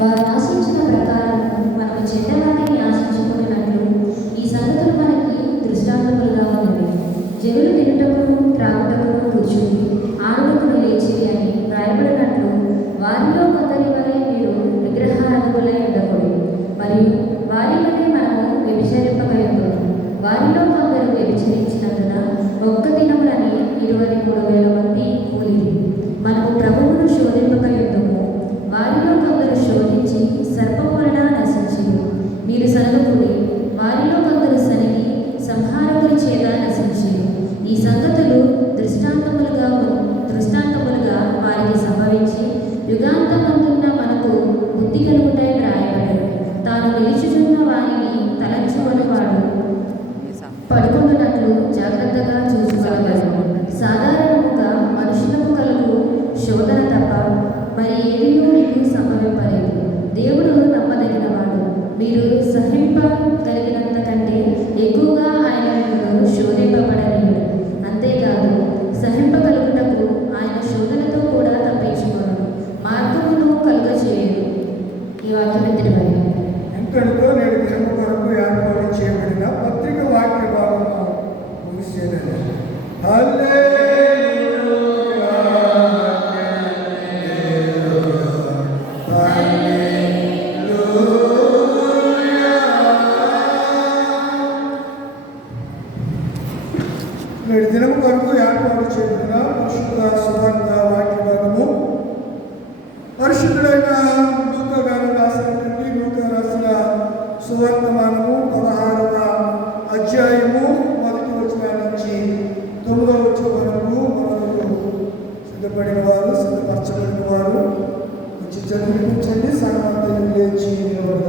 వారు ఆశించిన ప్రకారం మనకు చెడ్డవాటిని ఆశించుకున్నట్లు ఈ సంగతులు మనకి దృష్టాంతములుగా ఉన్నవి. జనులు తినటకును త్రాగుటకును కూర్చుని ఆడుటకును లేచి అని వ్రాయబడినట్లు వారిలో కొందరి వలె మీరు విగ్రహారాధకులై ఉండకూడదు. మరియు వారి వలె మనము వ్యభిచరింపగలుగుతాము వారిలో కొందరు వ్యభిచరించినందున ఒక్క దినములని ఇరవై మూడు వేల మంది కూలిరి. మనము తప్ప మరి ఏది మీకు సంభవింపలేదు దేవుడు నమ్మదగినవాడు. మీరు సహింప కలిగినంత కంటే ఎక్కువగా ఆయన మిమ్మల్ని శోధింపబడనీయుడు అంతేకాదు సహింపగలుగుటకు ఆయన శోధనతో కూడా తప్పించుకోను మార్గమును కలుగచేయడు ఈ వాక్యం ఎత్తినబడి ఇంతటితో నేడు దినము కొరకు ఏర్పాటు చేయబడిన పత్రిక వాక్య భాగంలో ముగిసేదని. నేడు దినం కొరకు ఏర్పాటు చేసిన పరిశుద్ధ సువార్త వాక్య భాగము పరిశుద్ధుడైన లూక గారు రాసినటువంటి లూక రాసిన సువర్తమానము పదహారవ అధ్యాయము మొదటి వచ్చిన నుంచి తొమ్మిదవ వచ్చిన వరకు మనకు సిద్ధపడిన వారు సిద్ధపరచబడిన వారు వచ్చి చదివించండి సగం తెలియజేయండి